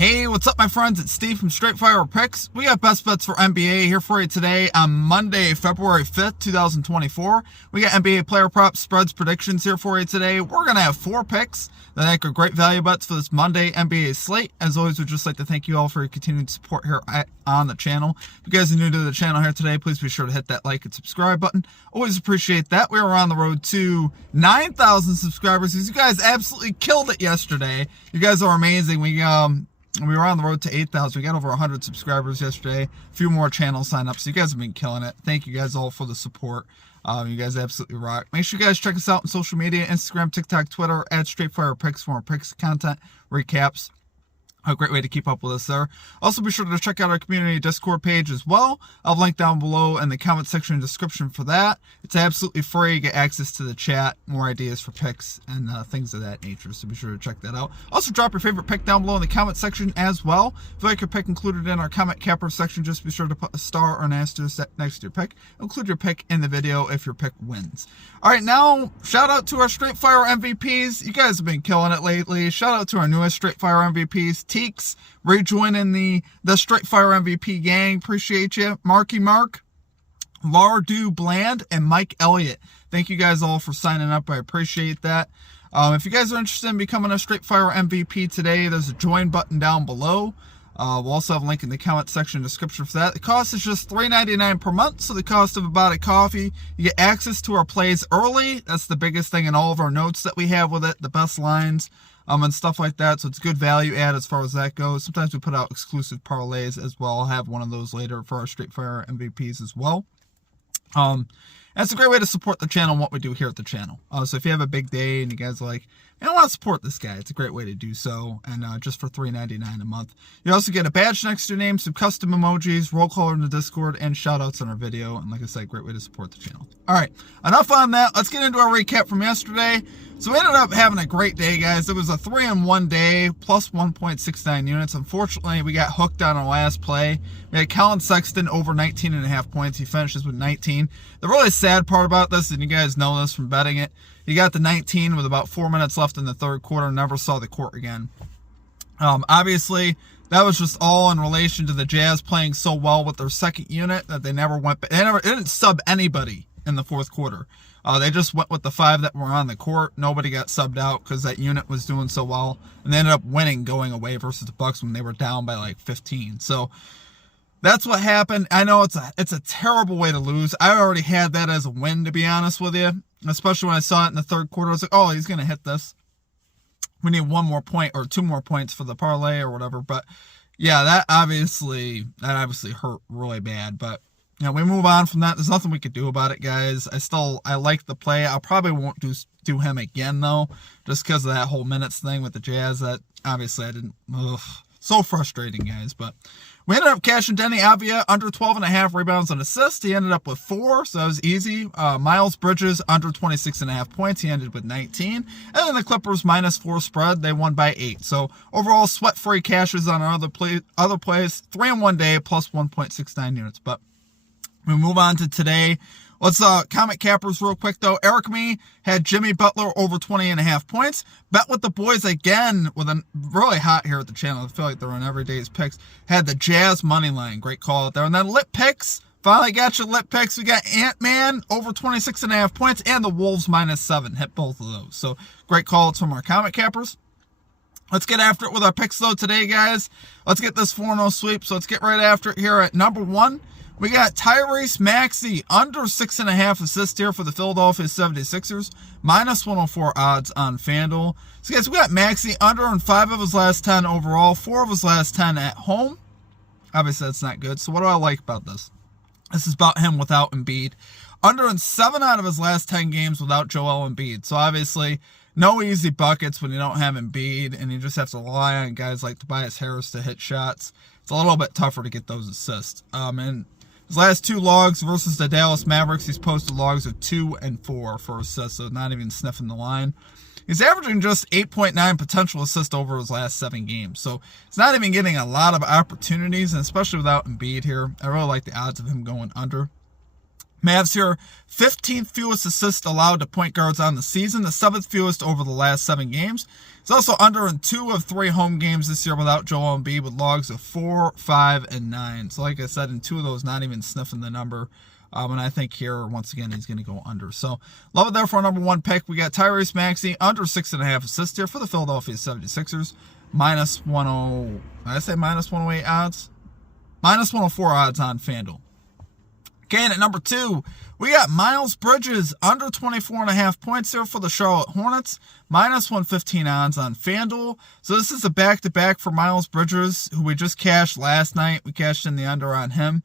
Hey, what's up, my friends? It's Steve from Straight Fire Picks. We got best bets for NBA here for you today on Monday, February 5th, 2024. We got NBA player props, spreads, predictions here for you today. We're going to have 4 picks that I think are great value bets for this Monday NBA slate. As always, we'd just like to thank you all for your continued support here on the channel. If you guys are new to the channel here today, please be sure to hit that like and subscribe button. Always appreciate that. We are on the road to 9,000 subscribers. You guys absolutely killed it yesterday. You guys are amazing. We were on the road to 8,000. We got over 100 subscribers yesterday. A few more channels signed up. So you guys have been killing it. Thank you guys all for the support. You guys absolutely rock. Make sure you guys check us out on social media, Instagram, TikTok, Twitter, at Straight Fire Picks for more picks content, recaps. A great way to keep up with us there. Also, be sure to check out our community Discord page as well. I'll link down below in the comment section and description for that. It's absolutely free. You get access to the chat, more ideas for picks, and things of that nature. So be sure to check that out. Also, drop your favorite pick down below in the comment section as well. If you like your pick included in our comment capper section, just be sure to put a star or an asterisk next to your pick. Include your pick in the video if your pick wins. All right, now, shout out to our Straight Fire MVPs. You guys have been killing it lately. Shout out to our newest Straight Fire MVPs. Teeks, rejoining the Straight Fire MVP gang. Appreciate you. Marky Mark, Lardu Bland, and Mike Elliott. Thank you guys all for signing up. I appreciate that. If you guys are interested in becoming a Straight Fire MVP today, there's a join button down below. We'll also have a link in the comment section description for that. The cost is just $3.99 per month, so the cost of about a coffee. You get access to our plays early. That's the biggest thing in all of our notes that we have with it, the best lines and stuff like that. So it's good value add as far as that goes. Sometimes we put out exclusive parlays as well. I'll have one of those later for our Straight Fire MVPs as well. That's a great way to support the channel and what we do here at the channel. So if you have a big day and you guys are like, man, I want to support this guy, it's a great way to do so. And just for $3.99 a month. You also get a badge next to your name, some custom emojis, roll call in the Discord, and shout outs on our video. And like I said, great way to support the channel. All right, enough on that. Let's get into our recap from yesterday. So we ended up having a great day, guys. It was a 3-in-1 day, plus 1.69 units. Unfortunately, we got hooked on our last play. We had Colin Sexton over 19.5 points. He finishes with 19. The really sad part about this, and you guys know this from betting it, he got the 19 with about 4 minutes left in the third quarter, never saw the court again. Obviously, that was just all in relation to the Jazz playing so well with their second unit that they didn't sub anybody in the fourth quarter. They just went with the 5 that were on the court. Nobody got subbed out because that unit was doing so well. And they ended up winning going away versus the Bucks when they were down by like 15. So that's what happened. I know it's a terrible way to lose. I already had that as a win, to be honest with you. Especially when I saw it in the third quarter. I was like, oh, he's going to hit this. We need 1 more point or 2 more points for the parlay or whatever. But yeah, that obviously hurt really bad. But you know, we move on from that. There's nothing we could do about it, guys. I like the play. I probably won't do him again, though, just because of that whole minutes thing with the Jazz. That obviously I didn't. Ugh, so frustrating, guys. But we ended up cashing Denny Avdia under 12.5 rebounds and assists. He ended up with 4, so that was easy. Miles Bridges under 26.5 points. He ended with 19. And then the Clippers -4 spread. They won by 8. So overall, sweat-free cashes on our other plays. 3-in-1 day plus 1.69 units. But we move on to today. Let's comment cappers real quick, though. Eric Me had Jimmy Butler over 20.5 points. Bet with the boys again with a really hot here at the channel. I feel like they're on every day's picks. Had the Jazz money line. Great call out there. And then Lit Picks. Finally got your Lit Picks. We got Ant-Man over 26.5 points and the Wolves -7. Hit both of those. So great calls from our comment cappers. Let's get after it with our picks, though, today, guys. Let's get this 4-0 sweep. So let's get right after it here at number 1. We got Tyrese Maxey under 6.5 assists here for the Philadelphia 76ers. -104 odds on FanDuel. So, guys, we got Maxey under in 5 of his last 10 overall, 4 of his last 10 at home. Obviously, that's not good. So, what do I like about this? This is about him without Embiid. Under in 7 out of his last 10 games without Joel Embiid. So, obviously, no easy buckets when you don't have Embiid, and you just have to rely on guys like Tobias Harris to hit shots. It's a little bit tougher to get those assists. And his last 2 logs versus the Dallas Mavericks, he's posted logs of 2 and 4 for assists, so not even sniffing the line. He's averaging just 8.9 potential assists over his last 7 games, so he's not even getting a lot of opportunities, and especially without Embiid here. I really like the odds of him going under. Mavs here, 15th fewest assists allowed to point guards on the season, the 7th fewest over the last 7 games. He's also under in 2 of 3 home games this year without Joel Embiid with logs of 4, 5, and 9. So like I said, in 2 of those, not even sniffing the number. And I think here, once again, he's going to go under. So, love it there for our number 1 pick. We got Tyrese Maxey, under 6.5 assists here for the Philadelphia 76ers. Minus 10, did I say minus 108 odds? Minus 104 odds on FanDuel. Okay, and at number 2, we got Miles Bridges, under 24.5 points here for the Charlotte Hornets. Minus 115 odds on FanDuel. So this is a back-to-back for Miles Bridges, who we just cashed last night. We cashed in the under on him.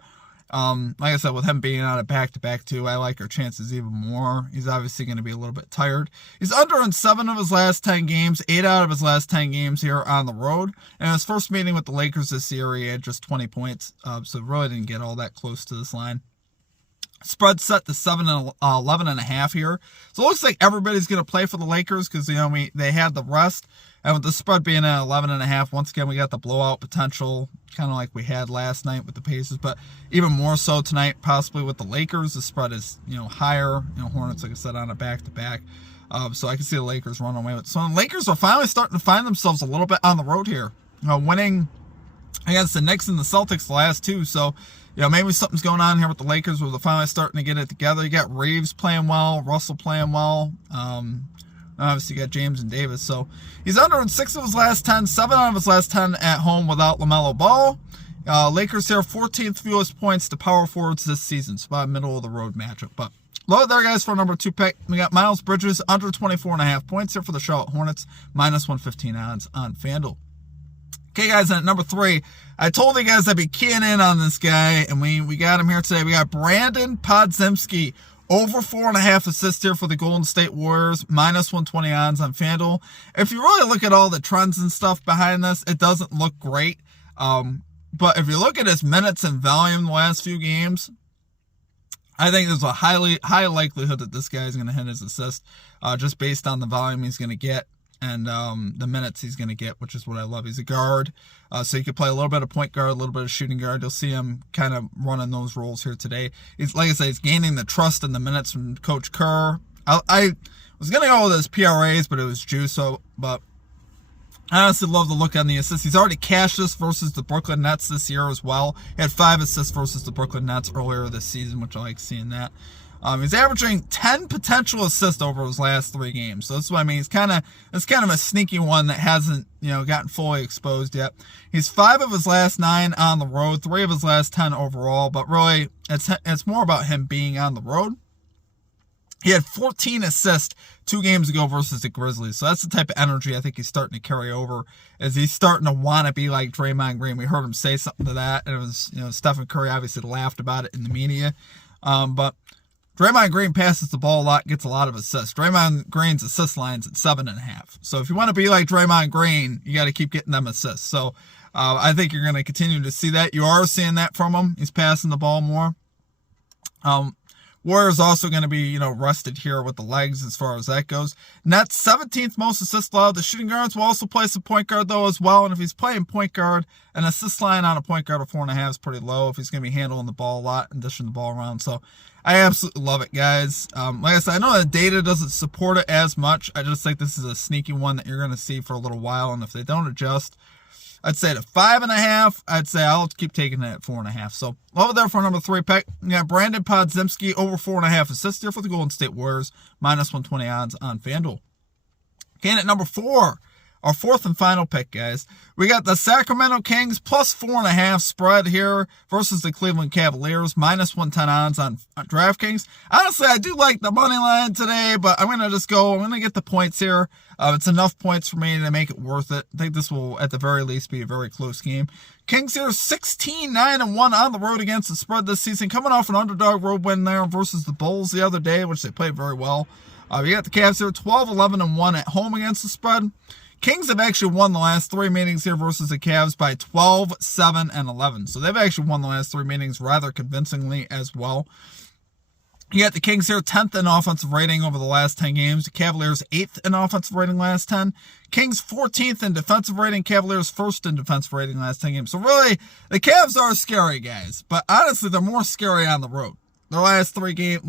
Like I said, with him being on a back-to-back too, I like our chances even more. He's obviously going to be a little bit tired. He's under in 7 of his last 10 games, 8 out of his last 10 games here on the road. And his first meeting with the Lakers this year, he had just 20 points. So really didn't get all that close to this line. Spread set to 7 and 11.5 here. So it looks like everybody's going to play for the Lakers because, they had the rest. And with the spread being at 11.5, once again, we got the blowout potential, kind of like we had last night with the Pacers, but even more so tonight, possibly with the Lakers. The spread is, higher. Hornets, like I said, on a back-to-back. So I can see the Lakers run away with it. So the Lakers are finally starting to find themselves a little bit on the road here. Winning against the Knicks and the Celtics the last 2. So, maybe something's going on here with the Lakers where they're finally starting to get it together. You got Reeves playing well, Russell playing well. Obviously, you got James and Davis. So he's under in 6 of his last 10, 7 out of his last 10 at home without LaMelo Ball. Lakers here, 14th fewest points to power forwards this season. So about a middle of the road matchup. But low it there, guys, for number 2 pick. We got Miles Bridges, under 24.5 points here for the Charlotte Hornets. Minus 115 odds on FanDuel. Okay, guys, and at number 3, I told you guys I'd be keying in on this guy, and we got him here today. We got Brandon Podziemski, over 4.5 assists here for the Golden State Warriors, minus 120 odds on FanDuel. If you really look at all the trends and stuff behind this, it doesn't look great. But if you look at his minutes and volume in the last few games, I think there's a high likelihood that this guy is going to hit his assist, just based on the volume he's going to get and the minutes he's going to get, which is what I love. He's a guard, so you can play a little bit of point guard, a little bit of shooting guard. You'll see him kind of running those roles here today. He's, like I say, he's gaining the trust and the minutes from Coach Kerr. I was going to go with his PRAs, but it was juice. But I honestly love the look on the assists. He's already cashed this versus the Brooklyn Nets this year as well. He had 5 assists versus the Brooklyn Nets earlier this season, which I like seeing that. He's averaging 10 potential assists over his last 3 games. So that's what I mean. It's kind of a sneaky one that hasn't, gotten fully exposed yet. He's 5 of his last 9 on the road, 3 of his last 10 overall. But really, it's more about him being on the road. He had 14 assists 2 games ago versus the Grizzlies. So that's the type of energy I think he's starting to carry over, as he's starting to want to be like Draymond Green. We heard him say something to that, and it was, Stephen Curry obviously laughed about it in the media. But Draymond Green passes the ball a lot, gets a lot of assists. Draymond Green's assist line's at 7.5. So if you want to be like Draymond Green, you got to keep getting them assists. So I think you're going to continue to see that. You are seeing that from him. He's passing the ball more. Warriors also going to be, rested here with the legs as far as that goes. Nets, 17th most assists allowed. The shooting guards will also play some point guard, though, as well. And if he's playing point guard, an assist line on a point guard of 4.5 is pretty low if he's going to be handling the ball a lot and dishing the ball around. So I absolutely love it, guys. Like I said, I know the data doesn't support it as much. I just think this is a sneaky one that you're going to see for a little while. And if they don't adjust, I'd say to 5.5. I'd say I'll keep taking it at 4.5. So over there for number 3 pick, we got Brandon Podziemski, over 4.5 assists here for the Golden State Warriors, minus 120 odds on FanDuel. Okay, and at number 4, our 4th and final pick, guys, we got the Sacramento Kings plus 4.5 spread here versus the Cleveland Cavaliers, minus 110 odds on DraftKings. Honestly, I do like the money line today, but I'm going to get the points here. It's enough points for me to make it worth it. I think this will, at the very least, be a very close game. Kings here 16-9-1 on the road against the spread this season, coming off an underdog road win there versus the Bulls the other day, which they played very well. We got the Cavs here 12-11-1 at home against the spread. Kings have actually won the last 3 meetings here versus the Cavs by 12, 7, and 11. So they've actually won the last 3 meetings rather convincingly as well. You got the Kings here 10th in offensive rating over the last 10 games. The Cavaliers 8th in offensive rating last 10. Kings 14th in defensive rating. Cavaliers 1st in defensive rating last 10 games. So really, the Cavs are scary, guys. But honestly, they're more scary on the road. Their last three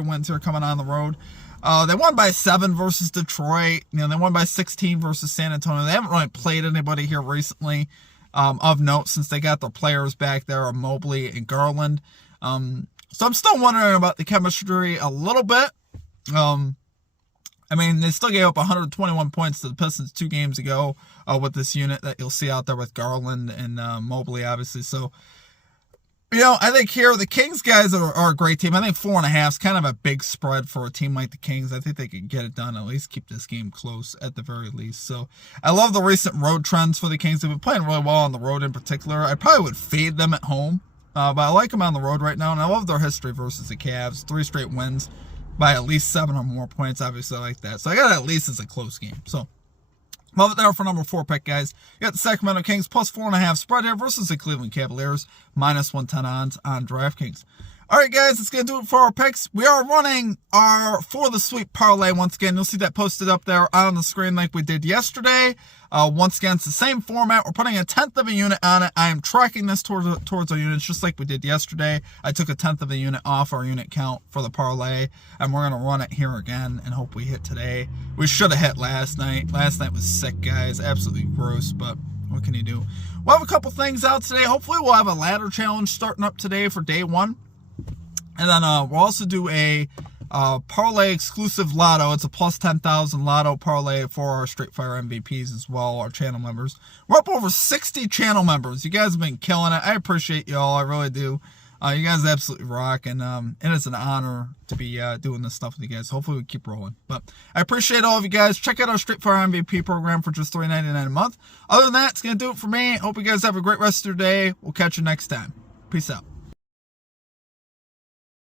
wins here coming on the road. They won by 7 versus Detroit. They won by 16 versus San Antonio. They haven't really played anybody here recently of note since they got their players back there, Mobley and Garland. So I'm still wondering about the chemistry a little bit. They still gave up 121 points to the Pistons 2 games ago with this unit that you'll see out there with Garland and Mobley, obviously. So, I think here the Kings guys are a great team. I think 4.5 is kind of a big spread for a team like the Kings. I think they can get it done, at least keep this game close at the very least. So I love the recent road trends for the Kings. They've been playing really well on the road in particular. I probably would fade them at home, but I like them on the road right now, and I love their history versus the Cavs. 3 straight wins by at least 7 or more points. Obviously, I like that. So I got it at least as a close game. So love it there for number 4 pick, guys. You got the Sacramento Kings plus 4.5 spread here versus the Cleveland Cavaliers minus 110 odds on DraftKings. All right, guys, that's going to do it for our picks. We are running our For the Sweep parlay once again. You'll see that posted up there on the screen like we did yesterday. Once again, it's the same format. We're putting 1/10 of a unit on it. I am tracking this towards our units just like we did yesterday. I took 1/10 of a unit off our unit count for the parlay, and we're going to run it here again and hope we hit today. We should have hit last night. Last night was sick, guys. Absolutely gross, but what can you do? We'll have a couple things out today. Hopefully, we'll have a ladder challenge starting up today for day 1. And then we'll also do a parlay exclusive lotto. It's a plus 10,000 lotto parlay for our Straight Fire MVPs as well, our channel members. We're up over 60 channel members. You guys have been killing it. I appreciate y'all. I really do. You guys absolutely rock, and it is an honor to be doing this stuff with you guys. Hopefully we keep rolling. But I appreciate all of you guys. Check out our Straight Fire MVP program for just $3.99 a month. Other than that, it's going to do it for me. Hope you guys have a great rest of your day. We'll catch you next time. Peace out.